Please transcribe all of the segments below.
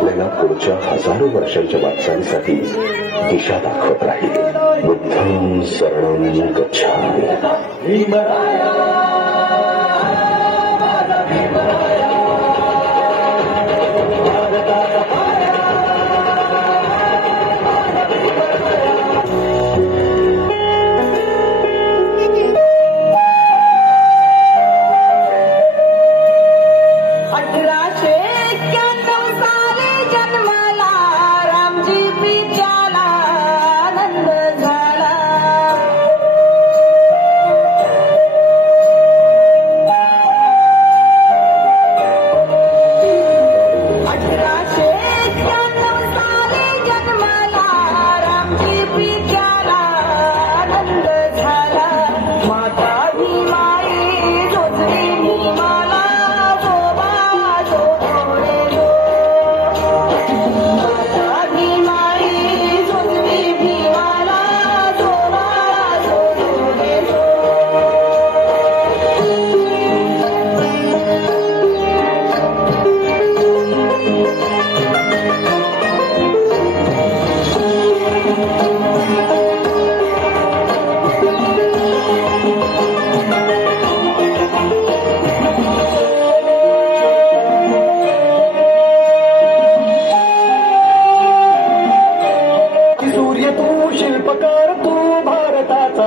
आपल्याला पुढच्या हजारो वर्षांच्या वाटचालीसाठी दिशा दाखवत राहील. बुद्धं शरणं गच्छामि.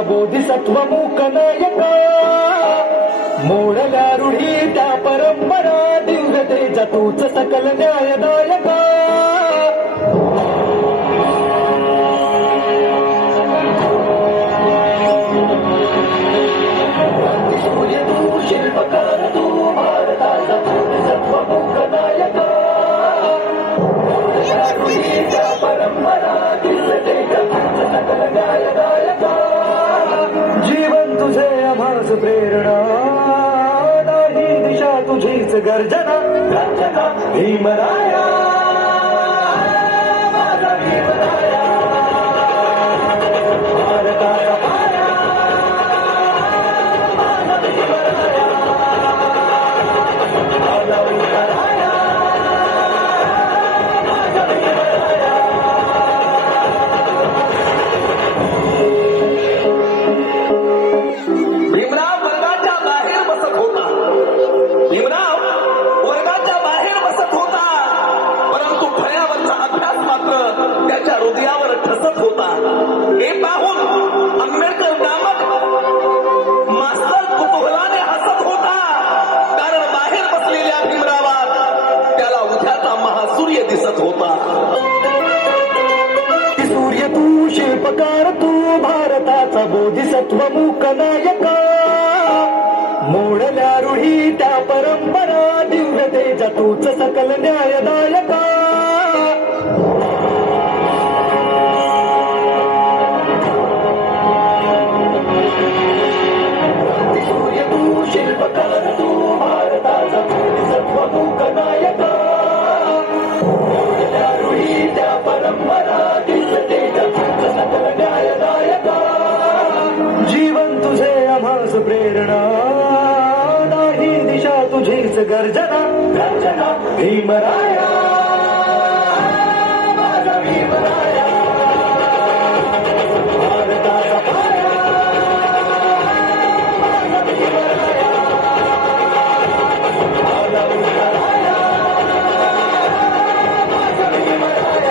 बोधिसत्व मूकनायका मोडल्या रूढी त्या परंपरा दिव्य तेजा तूच सकल न्यायदायका. सूर्य तू शिल्पकार तू भारताचा बोधिसत्व मूकनायका मोडल्या रूढी त्या परंपरा दिव्य तेजा तूच सकल न्यायदायका. जीवन तुझे आम्हास प्रेरणा नाही दिशा तुझीच गर्जना गर्जना. भीमराया माझा भीमराया भारताचा पाया माझा भीमराया माझा भीमराया माझा भीमराया. भीमराव वर्गाच्या बाहेर बसत होता. भीमराव वर्गाच्या बाहेर बसत होता, परंतु फळ्यावरचा अभ्यास मात्र त्याच्या हृदयावर ठसत होता. हे पाहून आंबेडकर नामक मास्तर कुतूहलाने हसत होता, कारण बाहेर बसलेल्या भीमरावात त्याला उद्याचा महासूर्य दिसत होता. सूर्य तू शिल्पकार तू भारताचा बोधिसत्व मूकनायका मोडल्या रूढी त्या परंपरा दिव्य तेजा तूच सकल न्यायदायका. सूर्य तू शिल्पकार तू भारताचा बोधिसत्व मूकनायका मोडल्या रूढी त्या परंपरा दिव्य तेजा तूच सकल न्यायदायका. जीवन तुझे आम्हास प्रेरणा नाही दिशा तुझीच गर्जना गर्जना. भीमराया माझा भीमराया भारताचा पाया माझा भीमराया माझा भीमराया माझा भीमराया.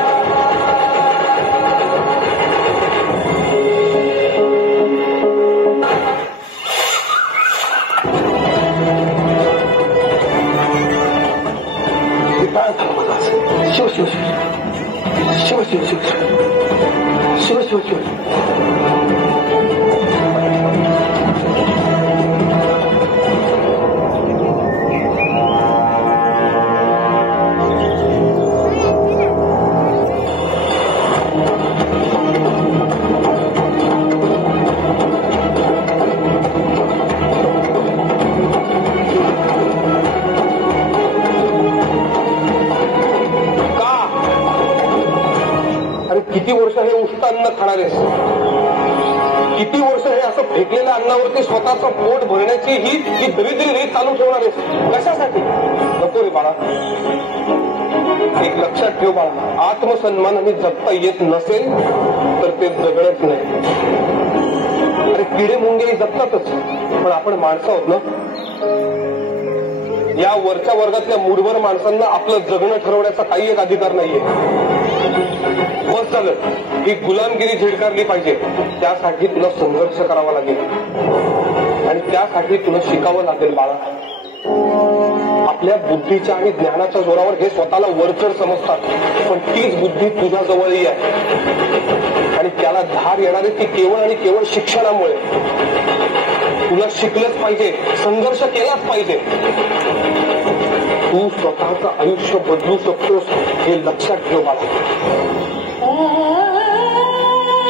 शिव शिव शिव शिव शिव शिव शिव शिव. किती वर्ष हे उष्ट अन्न खाणारेस? किती वर्ष हे असं फेकलेल्या अन्नावरती स्वतःचं पोट भरण्याची ही दरिद्री रीत चालू ठेवणारेस? कशासाठी? नको रे बाळा, एक लक्षात ठेव बाळा, आत्मसन्मानाने जगता येत नसेल तर ते जगणंच नाही. अरे किडे मुंगे जगतातच, पण आपण माणसं आहोत ना. या वरच्या वर्गातल्या मूढभर माणसांना आपलं जगणं ठरवण्याचा काही एक अधिकार नाहीये. बस झालं, ही गुलामगिरी झिडकारली पाहिजे. त्यासाठी तुला संघर्ष करावा लागेल आणि त्यासाठी तुला शिकावं लागेल बाळा. आपल्या बुद्धीच्या आणि ज्ञानाच्या जोरावर हे स्वतःला वरचढ समजतात, पण तीच बुद्धी तुझ्या जवळही आहे आणि त्याला धार येणारी ती केवळ आणि केवळ शिक्षणामुळे. तुला शिकलंच पाहिजे, संघर्ष केलाच पाहिजे. तू स्वतःचं आयुष्य बदलू शकतोस हे लक्षात ठेव बाळा.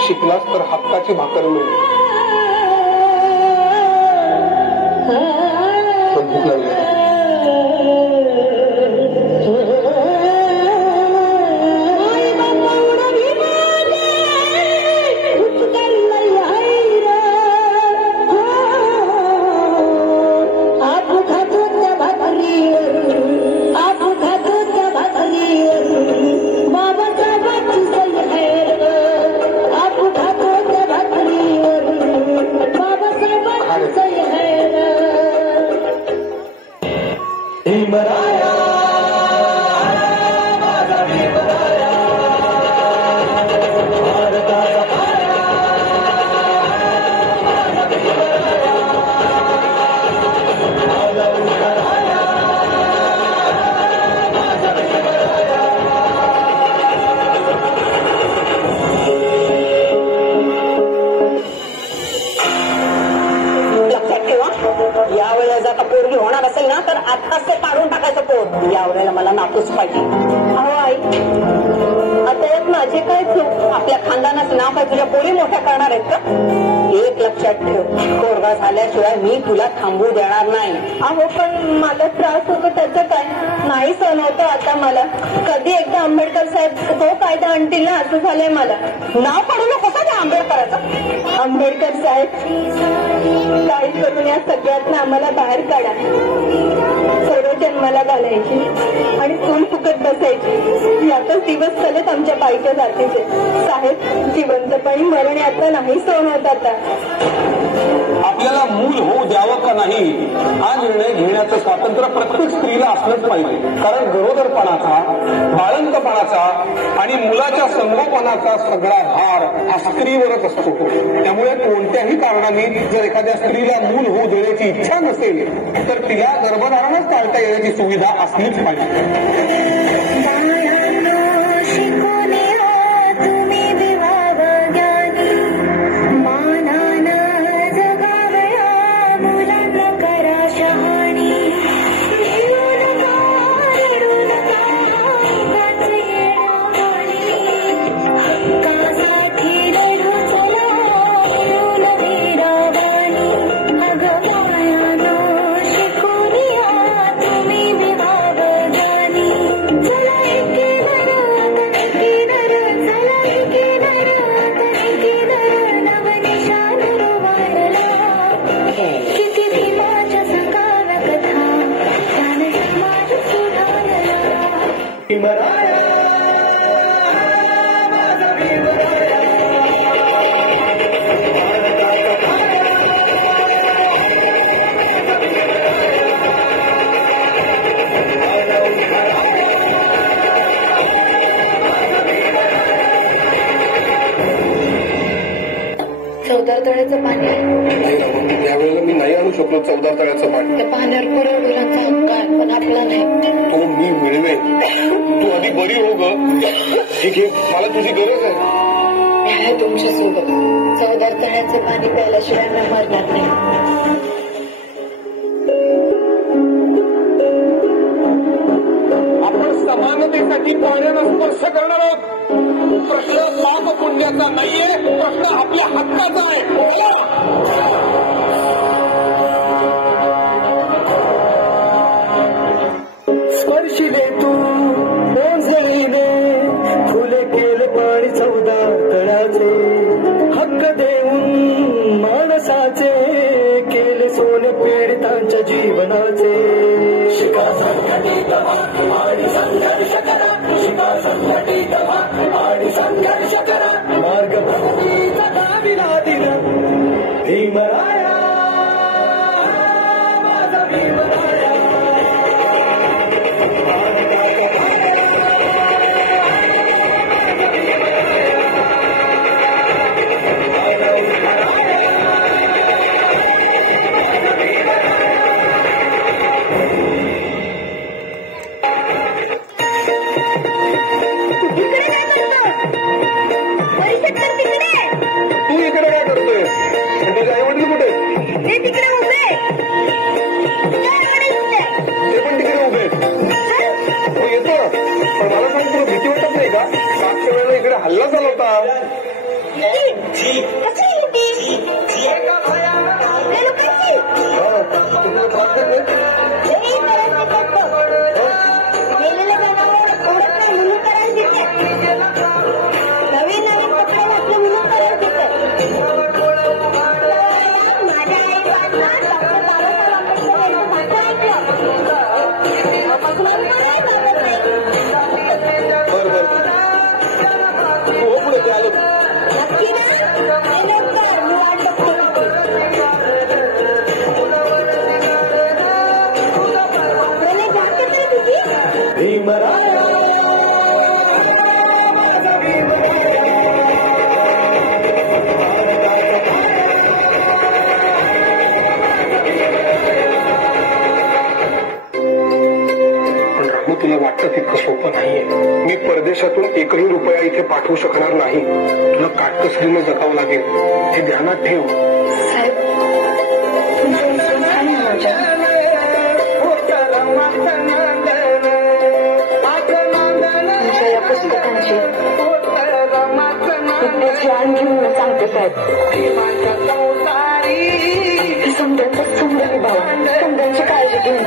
शिकलास तर हक्काची भाकर मिळेल. पण भूक लागली. नाव काढू नको त्या आंबेडकराचं. आंबेडकर साहेब, काही करून या सगळ्यातनं आम्हाला बाहेर काढा. सर्व जन्माला घालायची आणि चूल फुकत बसायची. यातच दिवस चालत आमच्या बाईच्या जातीचे. साहेब, जिवंतपणी मरण आता नाही सहन होत. आता आपल्याला मूल होऊ द्यावं का नाही हा निर्णय घेण्याचं स्वातंत्र्य प्रत्येक स्त्रीला असलंच पाहिजे. कारण गरोदरपणाचा, बाळंतपणाचा आणि मुलाच्या संगोपनाचा सगळा भार हा स्त्रीवरच असतो. त्यामुळे कोणत्याही कारणाने जर एखाद्या स्त्रीला मूल होऊ देण्याची इच्छा नसेल तर तिला गर्भधारणच टाळता येण्याची सुविधा असलीच पाहिजे. तळ्याचं पाणी त्यावेळेला मी नाही आणू शकलो. 14 तळ्याचं पाणी त्या पाण्यावर पुरवठ्याचा हक्क आहे, पण आपला नाही. तो मी मिळवेन. तू आधी बरी हो ग. ठीक आहे, मला तुझी गरज आहे. तुमच्या सोबत 14 तळ्याचं पाणी प्यायल्याशिवाय मी मरणार नाही. आपण समानतेसाठी पाण्याला स्पर्श करणार आहोत. प्रश्न पाप पुण्याचा नाहीये, प्रश्न आपल्या हक्काचा आहे. स्पर्शिले तू ओंजळीने फुले केले पाणी 14 तळ्याचे. हक्क देऊन माणसाचे केले सोने पीडितांच्या जीवनाचे. शिका संघटित आणि संघर्ष करा. तू इकडे काय करतोय? तुझे आई वडील कुठे? ते तिकडे उभे. ते पण तिकडे उभे. तू येतो ना, पण मला सांग तुला भीती वाटत नाही का? मागच्या वेळेला इकडे हल्ला झाला होता. नवीन नवीन कपडे घातले म्हणून करायचे माझ्या आई डॉक्टर बाबासाहेब आंबेडकर यांचं भाषण ऐकलं. बरं हो पुढे चालू. नक्की ना मी वाट बघते. जास्त तुझी तुला वाटतं तितकं सोपं नाहीये. मी परदेशातून एकही रुपया इथे पाठवू शकणार नाही. तुला काटकसरीने जगावं लागेल, हे ध्यानात ठेव. साहेब तुमच्या या पुस्तकांची जाण घेऊन सांगते साहेब. समजांचा समजा भाऊ, समजांची काळजी घेऊन.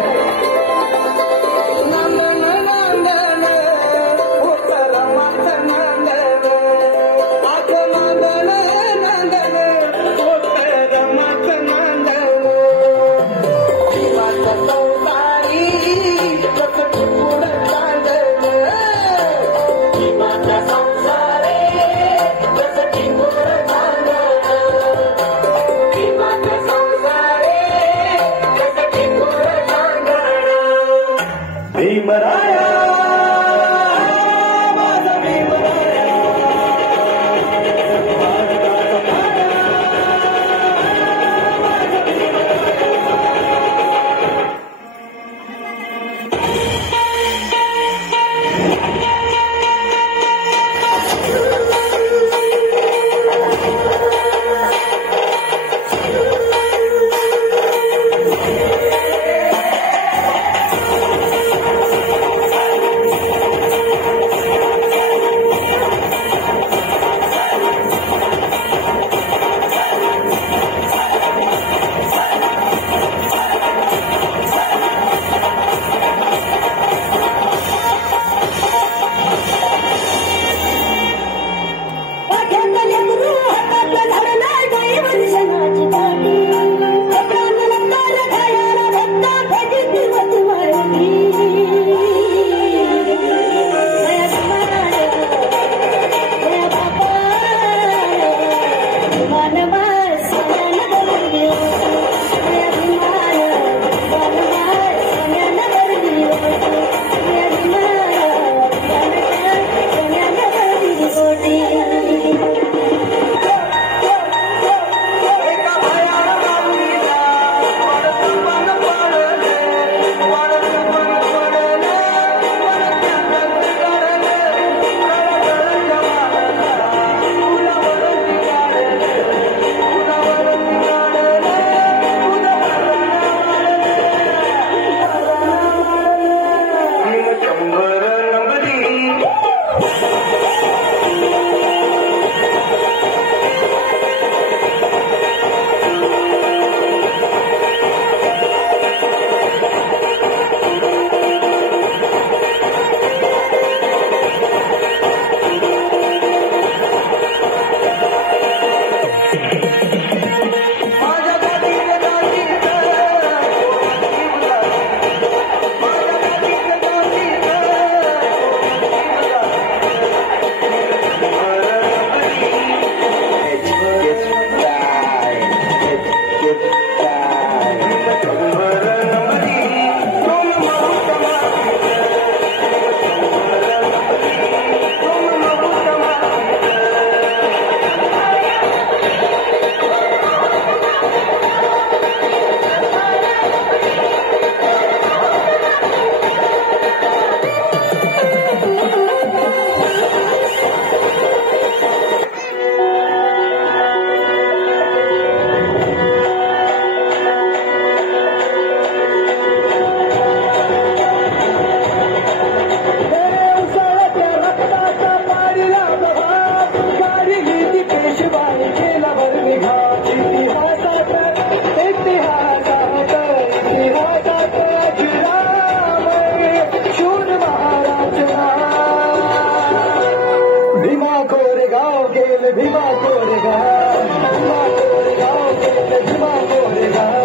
भीमा कोरेगाव, भीमा कोरेगाव केले भीमा कोरेगाव,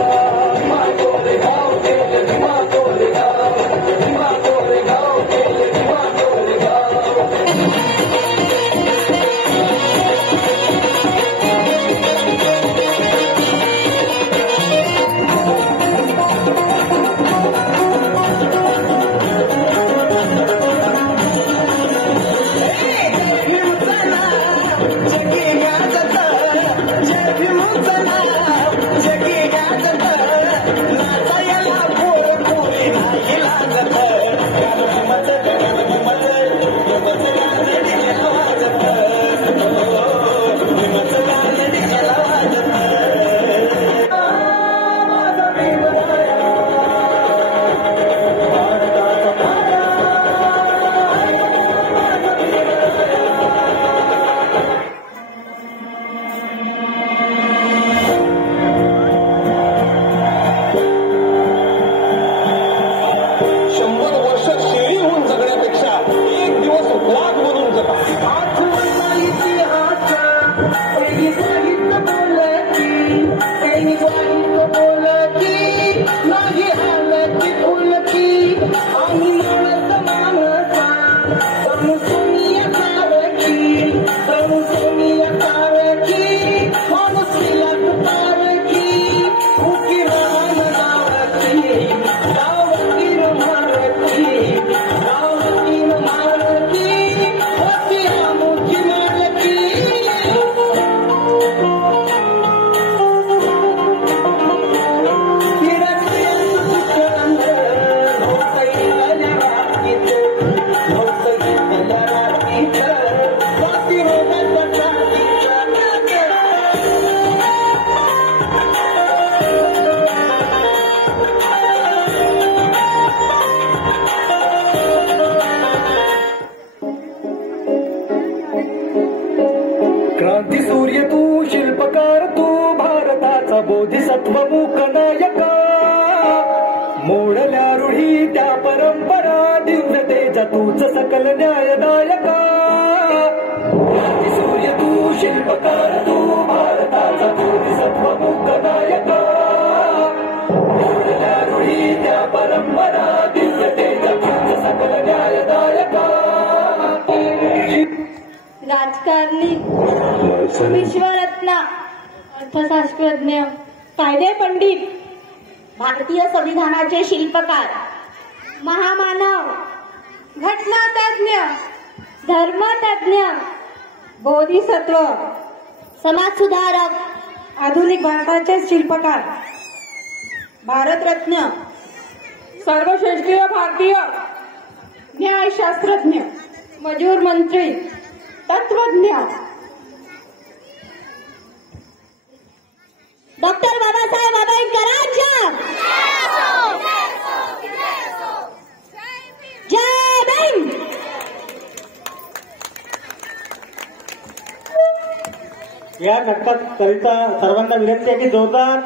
भीमा कोरेगाव केले भीमा कोरेगाव, भीमा कोरेगाव केले भीमा कोरेगाव. क्रांती सूर्य तू, शिल्पकार तू, भारताचा बोधिसत्व मूक नायका. मोडल्या रूढी त्या परंपरा, दिव्य तेजा तूच सकल न्यायदायका. क्रांती सूर्य तू, शिल्पकार तू, भारताचा बोधिसत्व मूक नायका. मोडल्या रूढी त्या परंपरा, दिव्य तेजा तूच सकल न्यायदायका. राजकारणी, विश्वरत्न, अर्थशास्त्रज्ञ, कायदे पंडित, भारतीय संविधानाचे शिल्पकार, महामानव, घटनातज्ञ, धर्मतज्ञ, बोधिसत्व, समाजसुधारक, आधुनिक भारताचे शिल्पकार, भारतरत्न, सर्वश्रेष्ठीय भारतीय न्यायशास्त्रज्ञ, मजूर मंत्री, तत्वज्ञ, डॉक्टर बाबासाहेब आंबेडकरांच्या जय भीम. या नाटकात कविता सर्वांना विनंती आहे की जोरदार